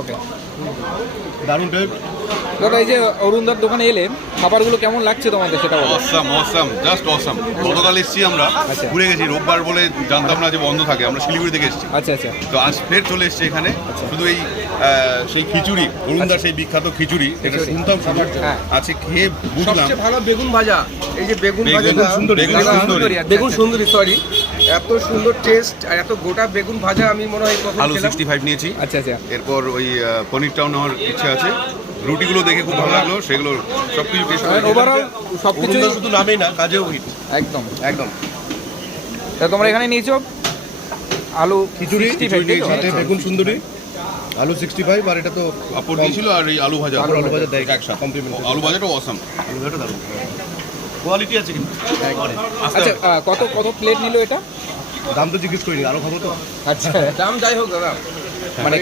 ওকে, দারুণ টাইপ। দাদা এই যে অরুণদার দোকানে এলেন, খাবারগুলো কেমন লাগছে তোমাদের সেটা বলো। Awesome just awesome. গতকাল এসেছি আমরা, আচ্ছা। ঘুরে গেছি। রোববার বলে জানতাম না যে বন্ধ থাকে, আমরা শিলিগুড়ি থেকে এসেছি। আচ্ছা আচ্ছা, তো আজ ফের চলে এসেছি এখানে। শুধু এই সেই খিচুড়ি, অরুণদার সেই বিখ্যাত খিচুড়ি, এটা শুনতাম শুধু। হ্যাঁ। আছে খেয়ে বুঝলাম সবচেয়ে ভালো বেগুন ভাজা। এই যে বেগুন ভাজা, বেগুন সুন্দরী, বেগুন সুন্দরী, সরি, এত সুন্দর টেস্ট আর এত গোটা বেগুন ভাজা আমি মনে হয় প্রথম আলু খেলাম। 65 নিয়েছি। আচ্ছা আচ্ছা, এরপর ওই পনিরটাও নেওয়ার ইচ্ছা আছে। রুটিগুলো দেখে খুব ভালো লাগলো, সেগুলো সবকিছু টেস্ট করে ওভারঅল সবকিছু অরুণদা শুধু নামেই না, কাজেও হিট। একদম। একদম তা তোমরা এখানে নিয়েছো আলু খিচুড়ি, 65 খিচুড়ি তাই তো? সাথে বেগুন সুন্দরী, আলু 65, আর এটা তো পাপড় দিয়েছিল আর এই আলু ভাজা। আলু ভাজা দেয় একসাথে। কমপ্লিমেন্ট। আলু ভাজাটাও অসাম। আলু ভাজাটা দারুণ, কোয়ালিটি আছে কিন্তু। আচ্ছা, কত কত প্লেট নিল এটা? দাম তো জিজ্ঞেস করিনি, আরো খাবো তো। আচ্ছা, দাম যাই হোক দাদা, মানে